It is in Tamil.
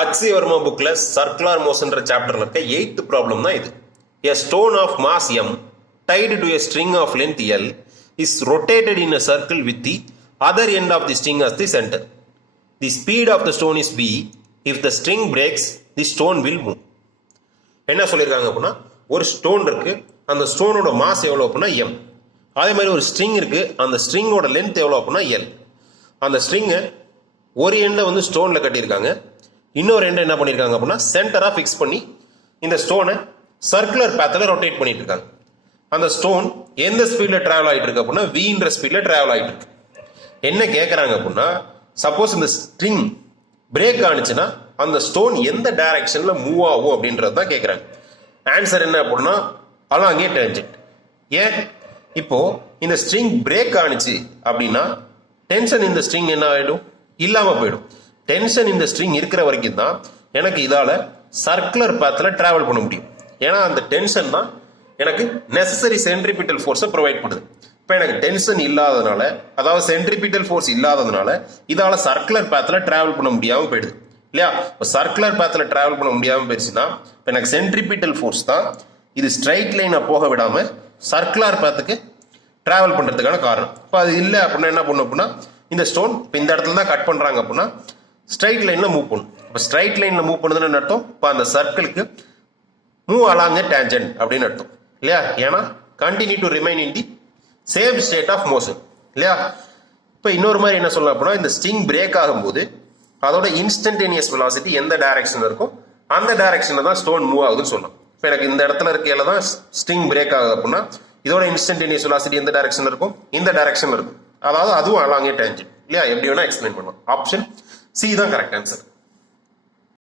HC Verma bookல circular motion சாப்டர்ல இருக்க 8th ப்ராப்ளம் தான் இது. A stone of mass m tied to a string of length L is rotated in a circle with the other end of the string as the center. The speed of the stone is v. If the string breaks, the stone will move. என்ன சொல்லியிருக்காங்க அப்படின்னா, ஒரு ஸ்டோன் இருக்கு, அந்த ஸ்டோனோட மாஸ் எவ்வளோ அப்படின்னா m. அதே மாதிரி ஒரு ஸ்ட்ரிங் இருக்கு, அந்த ஸ்ட்ரிங்கோட லென்த் எவ்வளோ அப்படின்னா l. அந்த ஸ்ட்ரிங்கை ஒரு எண்டை வந்து ஸ்டோனில் கட்டியிருக்காங்க, இன்னொரு எண்டை என்ன பண்ணியிருக்காங்க அப்படின்னா சென்டராக ஃபிக்ஸ் பண்ணி இந்த ஸ்டோனை சர்க்குலர் பேத்தில் ரொட்டேட் பண்ணிட்டு இருக்காங்க. அந்த ஸ்டோன் எந்த ஸ்பீடில் ட்ராவல் ஆகிட்டு இருக்கு அப்படின்னா வின்ற ஸ்பீடில் ட்ராவல் ஆகிட்டு இருக்கு. என்ன கேட்குறாங்க அப்படின்னா, சப்போஸ் இந்த ஸ்ட்ரிங் பிரேக் ஆனிச்சுன்னா அந்த ஸ்டோன் எந்த டைரக்ஷனில் மூவ் ஆகும் அப்படின்றது தான் கேட்குறாங்க. ஆன்சர் என்ன அப்படின்னா அலாங்கே டேஞ்சன்ட். ஏன் இப்போ இந்த ஸ்ட்ரிங் பிரேக் ஆனிச்சு அப்படின்னா டென்ஷன் இந்த ஸ்ட்ரிங் என்ன ஆகிடும், இல்லாமல் போயிடும். டென்ஷன் இந்த ஸ்ட்ரிங் இருக்கிற வரைக்கும் தான் எனக்கு இதால் சர்க்குலர் பேத்தில் ட்ராவல் பண்ண முடியும். ஏன்னா அந்த டென்ஷன் தான் எனக்கு நெசசரி சென்ட்ரிபிட்டல் ஃபோர்ஸை ப்ரொவைட் பண்ணுது. இப்போ எனக்கு டென்ஷன் இல்லாததுனால, அதாவது சென்ட்ரிபிட்டல் ஃபோர்ஸ் இல்லாததுனால இதால் சர்க்குலர் பேத்தில் ட்ராவல் பண்ண முடியாமல் போயிடுது இல்லையா. இப்போ சர்க்குலர் பேத்தில் ட்ராவல் பண்ண முடியாமல் போயிடுச்சுன்னா இப்போ எனக்கு சென்ட்ரிபிட்டல் ஃபோர்ஸ் தான் இது ஸ்ட்ரைட் லைனை போக விடாமல் சர்க்குலர் பேத்துக்கு ட்ராவல் பண்ணுறதுக்கான காரணம். இப்போ அது இல்லை அப்படின்னா என்ன பண்ணும் அப்படின்னா இந்த ஸ்டோன் இப்போ இந்த இடத்துல தான் கட் பண்ணுறாங்க அப்படின்னா ஸ்ட்ரைட் லைனில் மூவ் பண்ணும். இப்போ ஸ்ட்ரைட் லைனில் மூவ் பண்ணுதுன்னு அர்த்தம் இப்போ அந்த சர்க்கிளுக்கு மூவ் அலாங் டேஞ்சன்ட் அப்படின்னு அர்த்தம் இல்லையா. ஏன்னா continue to remain in the same state of motion இல்லையா. இப்போ இன்னொரு மாதிரி என்ன சொல்லலாம் அப்படின்னா, இந்த ஸ்ட்ரிங் பிரேக் ஆகும்போது அதோட இன்ஸ்டன்டேனியஸ் வெலாசிட்டி எந்த டைரக்ஷன் இருக்கும் அந்த டைரக்ஷனில் தான் ஸ்டோன் மூவ் ஆகுதுன்னு சொல்லலாம். இப்போ எனக்கு இந்த இடத்துல இருக்கையில தான் ஸ்ட்ரிங் பிரேக் ஆகுது அப்படின்னா இதோட இன்ஸ்டன்டேனியஸ் வெலாசிட்டி எந்த டைரக்ஷன் இருக்கும், இந்த டைரக்ஷன்ல இருக்கும். அதாவது அதுவும் அலாங்கே டேஞ்சன்ட் இல்லையா. எப்படி வேணா எக்ஸ்பிளைன் பண்ணலாம். ஆப்ஷன் சி தான் கரெக்ட் ஆன்சர்.